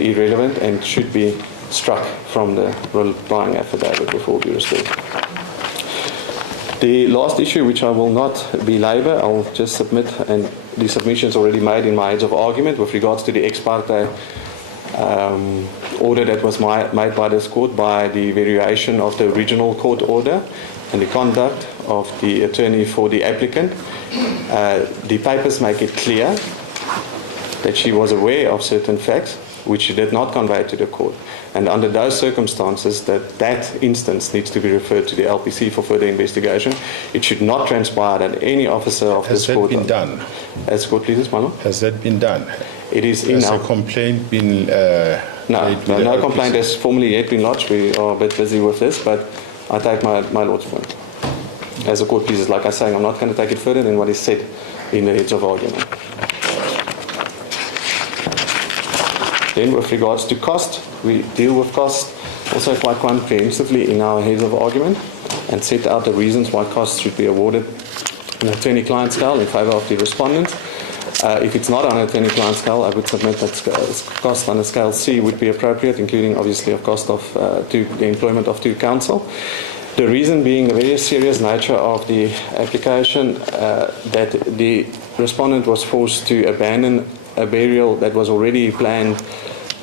irrelevant and should be struck from the replying affidavit with all due respect. The last issue, which I will not belabor, I'll just submit, and the submission is already made in my heads of argument with regards to the ex parte order that was made by this court by the variation of the original court order and the conduct of the attorney for the applicant. The papers make it clear that she was aware of certain facts which she did not convey to the court. And under those circumstances, that instance needs to be referred to the LPC for further investigation. It should not transpire that any officer of this court... Has that been done? As court pleases, my lord? Has that been done? It is in our... Has a complaint been... No complaint has formally yet been lodged. We are a bit busy with this, but I take my lord's point. As the court pleases, like I say, I'm not going to take it further than what is said in the heads of argument. Then with regards to cost, we deal with cost also quite comprehensively in our heads of argument and set out the reasons why costs should be awarded on an attorney-client scale in favour of the respondent. If it's not on an attorney-client scale, I would submit that cost on a scale C would be appropriate, including obviously a cost of the employment of two counsel. The reason being the very serious nature of the application, that the respondent was forced to abandon a burial that was already planned,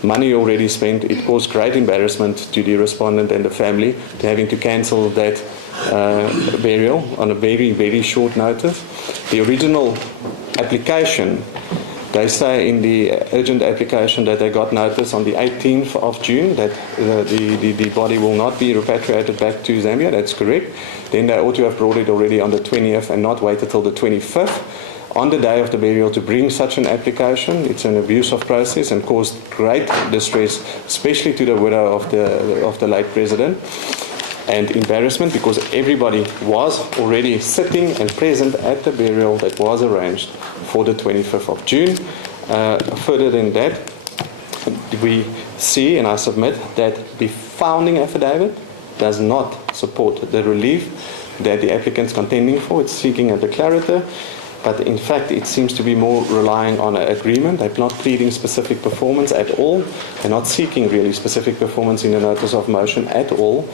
money already spent. It caused great embarrassment to the respondent and the family to having to cancel that burial on a very, very short notice. The original application, they say in the urgent application that they got notice on the 18th of June that the body will not be repatriated back to Zambia. That's correct. Then they ought to have brought it already on the 20th and not waited till the 25th. On the day of the burial to bring such an application, it's an abuse of process and caused great distress, especially to the widow of the late president, and embarrassment because everybody was already sitting and present at the burial that was arranged for the 25th of June. Further than that, we see, and I submit, that the founding affidavit does not support the relief that the applicant is contending for. It's seeking a declarator. But in fact, it seems to be more relying on an agreement. They're not pleading specific performance at all. They're not seeking really specific performance in the notice of motion at all.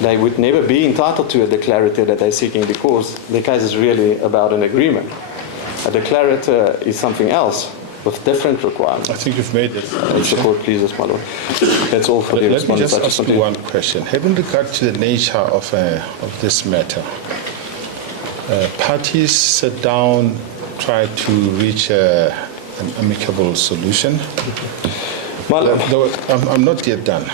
They would never be entitled to a declarator that they're seeking because the case is really about an agreement. A declarator is something else with different requirements. I think you've made it. If the court pleases, my lord. That's all for the respondents. Let me just ask you one question. Having regard to the nature of this matter, parties sit down, try to reach an amicable solution. I'm not yet done.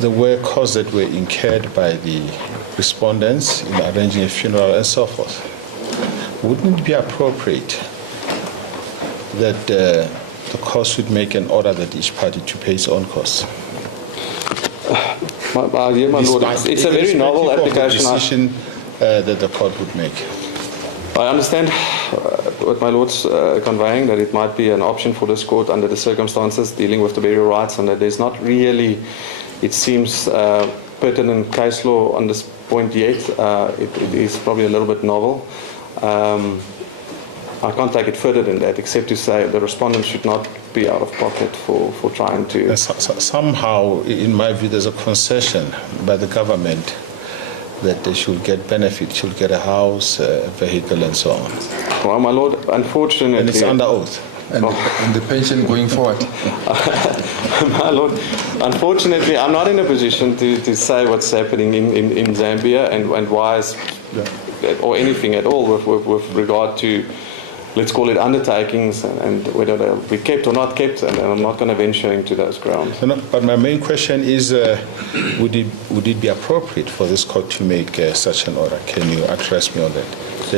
There were costs that were incurred by the respondents in arranging a funeral and so forth. Wouldn't it be appropriate that the court should make an order that each party to pay its own costs? My lord, it's a very novel application. Decision that the court would make. I understand what my lord's conveying, that it might be an option for this court under the circumstances dealing with the burial rights, and that there's not really, it seems, pertinent case law on this point yet. It is probably a little bit novel. I can't take it further than that, except to say the respondent should not be out of pocket for trying to... Somehow, in my view, there's a concession by the government that they should get benefit, should get a house, a vehicle, and so on. Well, my lord, unfortunately... And it's under oath. And the pension going forward. My lord, unfortunately, I'm not in a position to say what's happening in Zambia and why, or anything at all with regard to, let's call it, undertakings and whether they'll be kept or not kept, and I'm not going to venture into those grounds. No, but my main question is, would it be appropriate for this court to make such an order? Can you address me on that?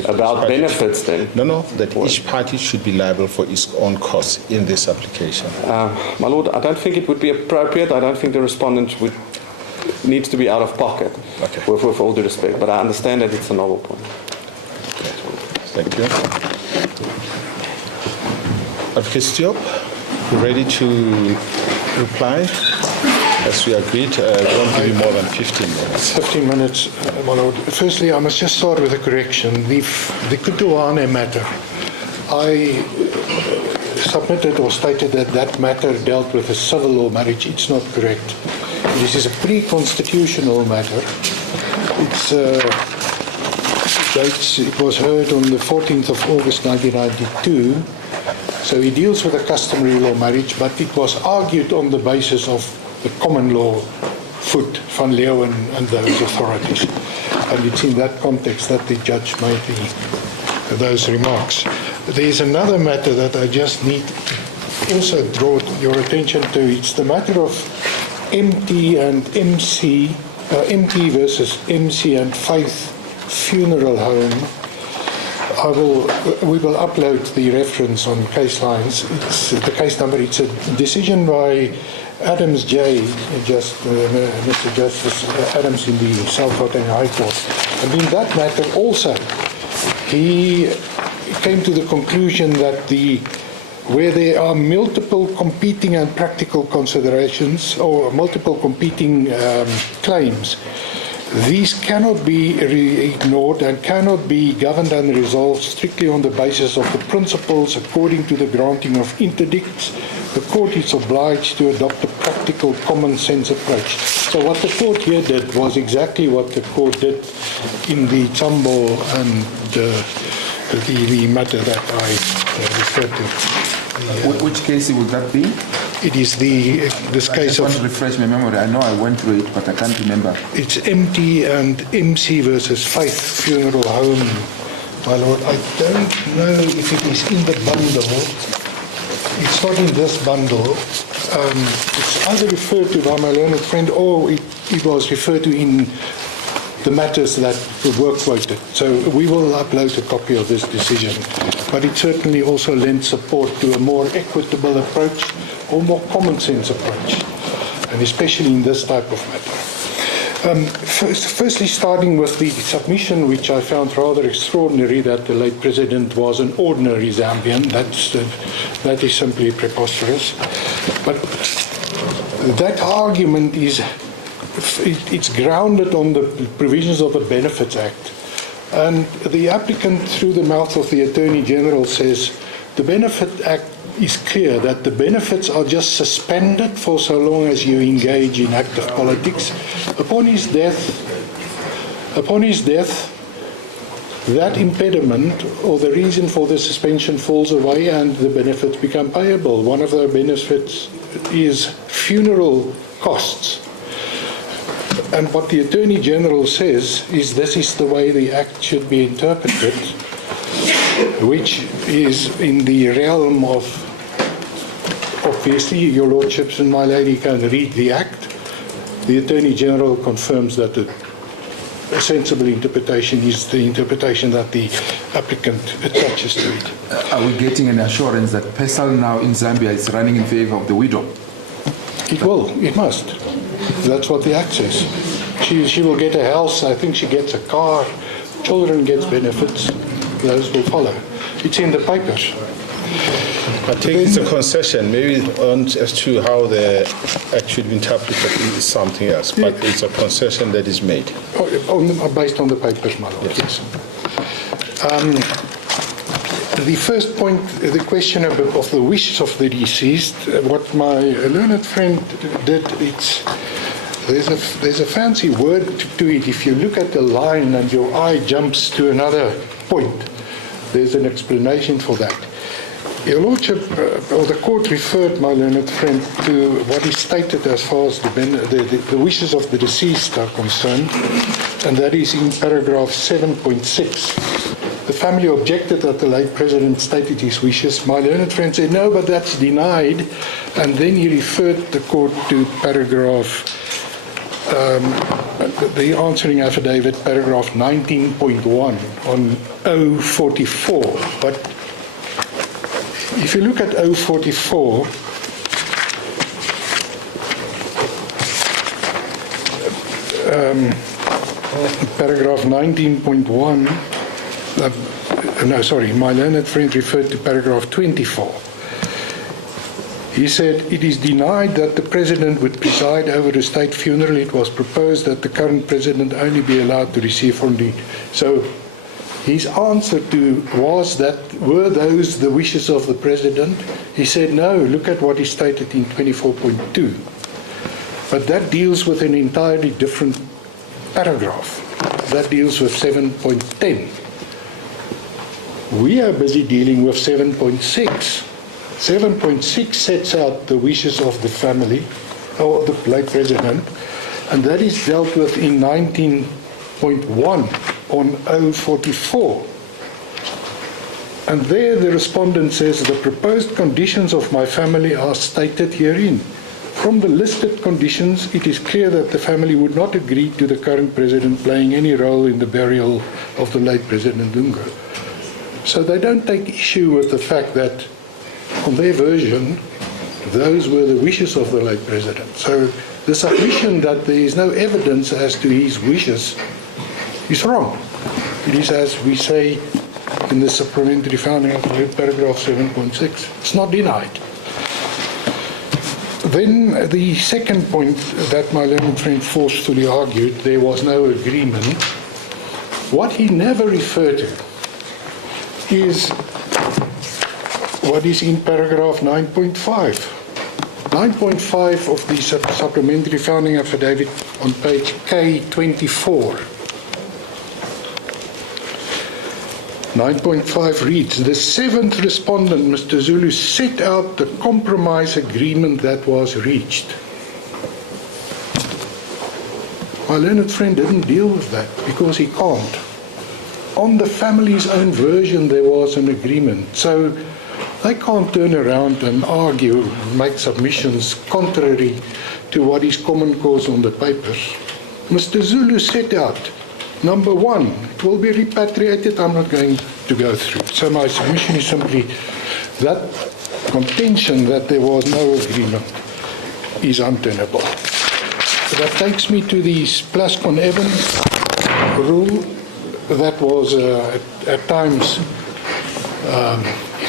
About benefits then? No, that each party should be liable for its own costs in this application. My lord, I don't think it would be appropriate. I don't think the respondent needs to be out of pocket, okay, with all due respect, but I understand that it's a novel point. Okay. Thank you. Advocate Diop, you ready to reply? As we agreed, we won't give you more than 15 minutes. 15 minutes, my lord. Firstly, I must just start with a correction. The Kutuane matter I submitted or stated that that matter dealt with a civil law marriage. It's not correct. This is a pre-constitutional matter. It was heard on the 14th of August 1992. So it deals with a customary law marriage, but it was argued on the basis of the common law foot, Van Leeuwen and those authorities. And it's in that context that the judge made those remarks. There's another matter that I just need to also draw your attention to. It's the matter of MT and MC, MT versus MC and Faith Funeral Home. We will upload the reference on case lines. It's the case number. It's a decision by Adams J, Mr. Justice Adams in the South Gauteng High Court. And in that matter also, he came to the conclusion that where there are multiple competing and practical considerations or multiple competing claims, these cannot be ignored and cannot be governed and resolved strictly on the basis of the principles according to the granting of interdicts. The court is obliged to adopt a practical common sense approach. So what the court here did was exactly what the court did in the Tambo and the matter that I referred to. Which case would that be? It is this case of... I just want to refresh my memory. I know I went through it, but I can't remember. It's MT and MC versus Faith Funeral Home, my lord. I don't know if it is in the bundle. It's not in this bundle. It's either referred to by my learned friend or it was referred to in the matters that were quoted. So we will upload a copy of this decision. But it certainly also lends support to a more equitable approach or more common sense approach, and especially in this type of matter. Firstly, starting with the submission, which I found rather extraordinary, that the late president was an ordinary Zambian. That is simply preposterous. But that argument it's grounded on the provisions of the Benefits Act. And the applicant, through the mouth of the Attorney General, says the Benefit Act is clear that the benefits are just suspended for so long as you engage in active politics. Upon his death, that impediment or the reason for the suspension falls away and the benefits become payable. One of the benefits is funeral costs. And what the Attorney General says is this is the way the Act should be interpreted, which is in the realm of, obviously, your lordships and my lady can read the Act. The Attorney General confirms that a sensible interpretation is the interpretation that the applicant attaches to it. Are we getting an assurance that PESAL now in Zambia is running in favor of the widow? It must. That's what the Act says. She will get a house, I think she gets a car, children gets benefits, those will follow. It's in the papers. I think it's a concession, maybe as to how the Act should be interpreted is something else, but it's a concession that is made. Based on the papers, my lord, yes. The first point, the question of the wishes of the deceased, what my learned friend did, there's a fancy word to it. If you look at the line and your eye jumps to another point, there's an explanation for that. Your Lordship, or the court referred, my learned friend, to what is stated as far as the wishes of the deceased are concerned, and that is in paragraph 7.6. The family objected that the late president stated his wishes. My learned friend said, no, but that's denied. And then he referred the court to paragraph, the answering affidavit, paragraph 19.1 on 044. But if you look at 044, paragraph 19.1, my learned friend referred to paragraph 24. He said, it is denied that the president would preside over a state funeral. It was proposed that the current president only be allowed to receive from the... So His answer to was that, were those the wishes of the President? He said, no, look at what he stated in 24.2. But that deals with an entirely different paragraph. That deals with 7.10. We are busy dealing with 7.6. 7.6 sets out the wishes of the family, or the late President, and that is dealt with in 19.1 on 044. And there the respondent says, the proposed conditions of my family are stated herein. From the listed conditions, it is clear that the family would not agree to the current President playing any role in the burial of the late President Lungu. So they don't take issue with the fact that, on their version, those were the wishes of the late President. So the submission that there is no evidence as to his wishes is wrong. It is, as we say in the supplementary founding of paragraph 7.6. It's not denied. Then the second point that my learned friend forcefully argued, there was no agreement. What he never referred to is what is in paragraph 9.5. 9.5 of the supplementary founding affidavit on page K24. 9.5 reads, the seventh respondent, Mr. Zulu, set out the compromise agreement that was reached. My learned friend didn't deal with that because he can't. On the family's own version, there was an agreement. So they can't turn around and argue, make submissions contrary to what is common cause on the papers. Mr. Zulu set out, number one, it will be repatriated. I'm not going to go through it. So my submission is simply that contention that there was no agreement is untenable. That takes me to the Plascon-Evans rule. That was at times,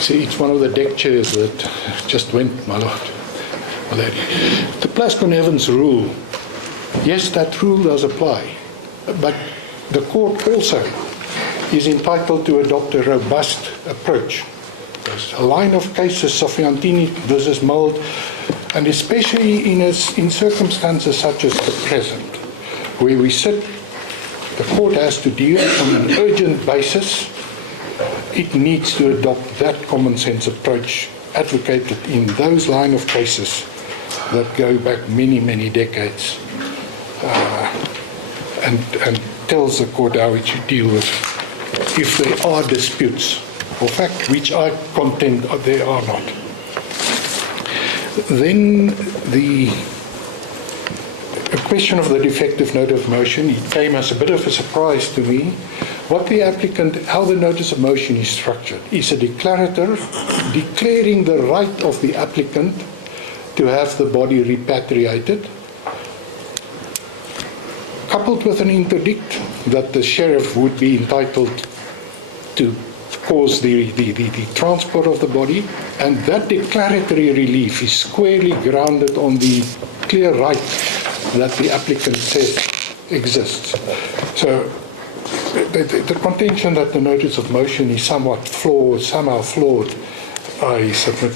it's one of the deck chairs that just went, my lord. My lady. The Plascon-Evans rule, yes, that rule does apply, but the court also is entitled to adopt a robust approach. There's a line of cases, Sofiantini versus Mould, and especially in circumstances such as the present, where we sit, the court has to deal on an urgent basis. It needs to adopt that common sense approach advocated in those line of cases that go back many, many decades, and tells the court how it should deal with if there are disputes, or fact, which I contend there are not. Then the question of the defective notice of motion, it came as a bit of a surprise to me. What the applicant, how the notice of motion is structured, is a declarator declaring the right of the applicant to have the body repatriated, coupled with an interdict that the sheriff would be entitled to cause the transport of the body, and that declaratory relief is squarely grounded on the clear right that the applicant says exists. So the contention that the notice of motion is somehow flawed, I submit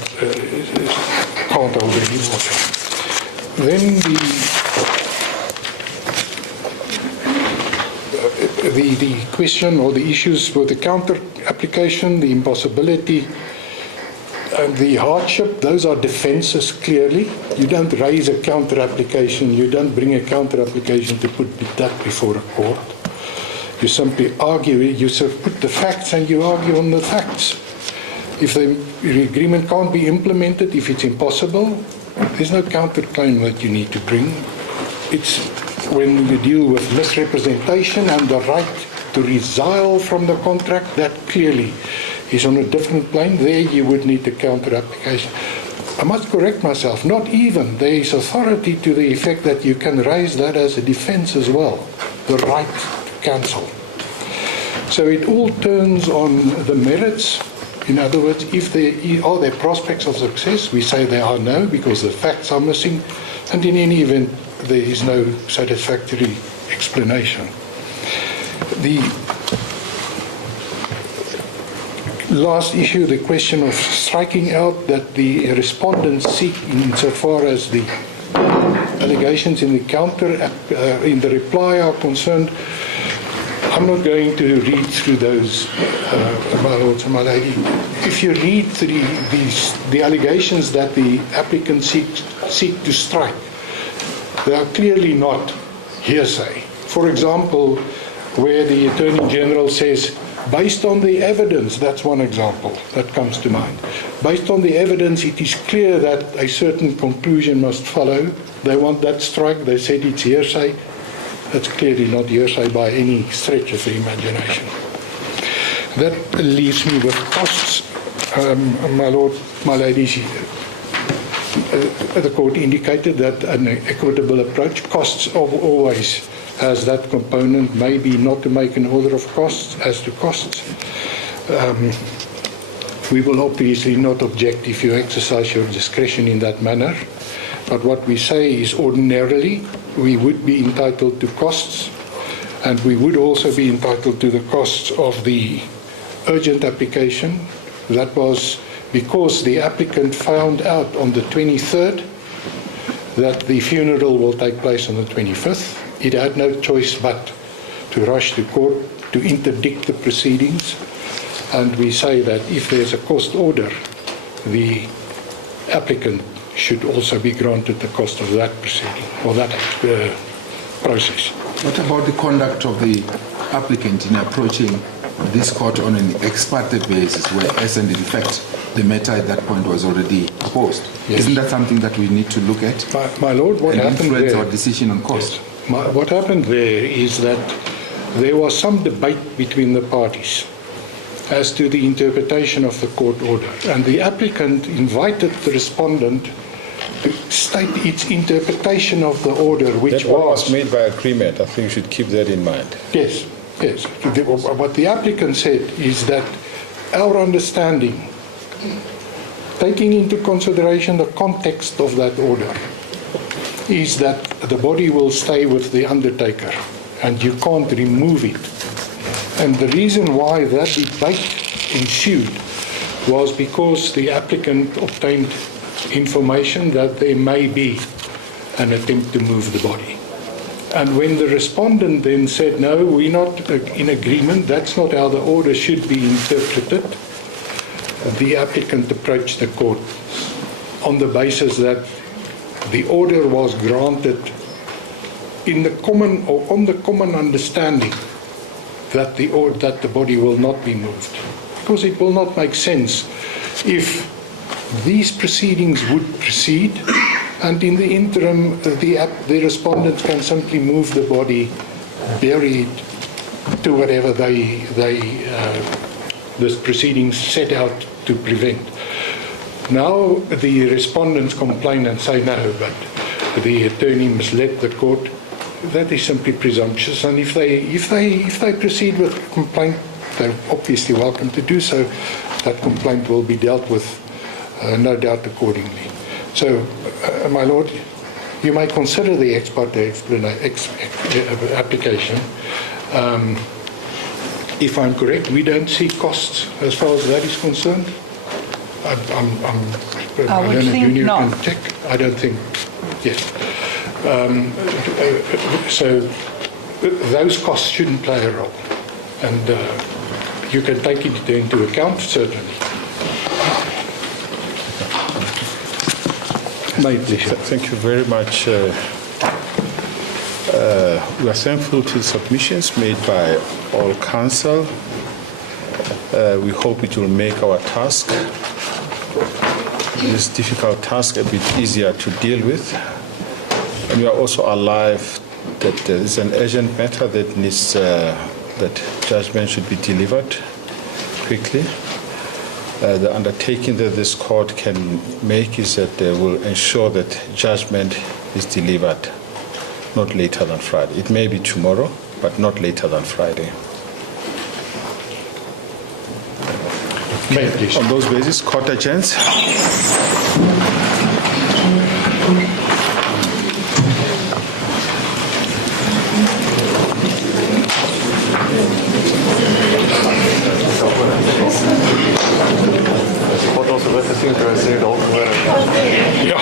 can't hold any water. Then the question or the issues with the counter application, the impossibility, and the hardship, those are defenses clearly. You don't raise a counter application, you don't bring a counter application to put that before a court. You simply argue, you put the facts and you argue on the facts. If the agreement can't be implemented, if it's impossible, there's no counterclaim that you need to bring. It's when you deal with misrepresentation and the right to resile from the contract, that clearly is on a different plane. There you would need a counter application. I must correct myself, not even. There is authority to the effect that you can raise that as a defense as well, the right to cancel. So it all turns on the merits. In other words, if are there prospects of success, we say there are no, because the facts are missing, and in any event, there is no satisfactory explanation. last issue, the question of striking out that the respondents seek, insofar as the allegations in the in the reply are concerned. I'm not going to read through those, my lords and my lady. If you read through the allegations that the applicant seek to strike, they are clearly not hearsay. For example, where the Attorney General says, based on the evidence, that's one example that comes to mind. Based on the evidence, it is clear that a certain conclusion must follow. They want that strike. They said it's hearsay. That's clearly not hearsay by any stretch of the imagination. That leaves me with costs. My lord, my ladies, the court indicated that an equitable approach, costs always has that component, maybe not to make an order of costs as to costs. We will obviously not object if you exercise your discretion in that manner. But what we say is ordinarily we would be entitled to costs, and we would also be entitled to the costs of the urgent application. That was because the applicant found out on the 23rd that the funeral will take place on the 25th. It had no choice but to rush to court to interdict the proceedings, and we say that if there's a cost order, the applicant should also be granted the cost of that proceeding or that process. What about the conduct of the applicant in approaching this court on an ex parte basis, whereas in fact the matter at that point was already posed? Yes. Isn't that something that we need to look at? My lord, what happened influence there? Our decision on cost. Yes. What happened there is that there was some debate between the parties as to the interpretation of the court order, and the applicant invited the respondent to state its interpretation of the order, which that was made by agreement. I think you should keep that in mind. Yes, yes. What the applicant said is that our understanding, taking into consideration the context of that order, is that the body will stay with the undertaker and you can't remove it. And the reason why that debate ensued was because the applicant obtained information that there may be an attempt to move the body. And when the respondent then said, no, we're not in agreement, that's not how the order should be interpreted, the applicant approached the court on the basis that the order was granted in the common or on the common understanding that the body will not be moved, because it will not make sense if these proceedings would proceed and in the interim the respondents can simply move the body, bury it to whatever this proceedings set out to prevent. Now the respondents complain and say no, but the attorney misled the court. That is simply presumptuous, and if they proceed with a complaint, they're obviously welcome to do so. That complaint will be dealt with, no doubt, accordingly. So, my lord, you may consider the ex parte application. If I'm correct, we don't see costs as far as that is concerned. I don't know, you can check. I don't think. Yes. So those costs shouldn't play a role, and you can take it into account, certainly. My pleasure. Thank you very much. We are thankful to the submissions made by all counsel. We hope it will make our task, this difficult task, a bit easier to deal with. And we are also alive that there is an urgent matter that needs that judgment should be delivered quickly. The undertaking that this court can make is that they will ensure that judgment is delivered not later than Friday. It may be tomorrow, but not later than Friday. On those basis, court adjourns. Wat is dit? Jy sê dalk maar. Ja.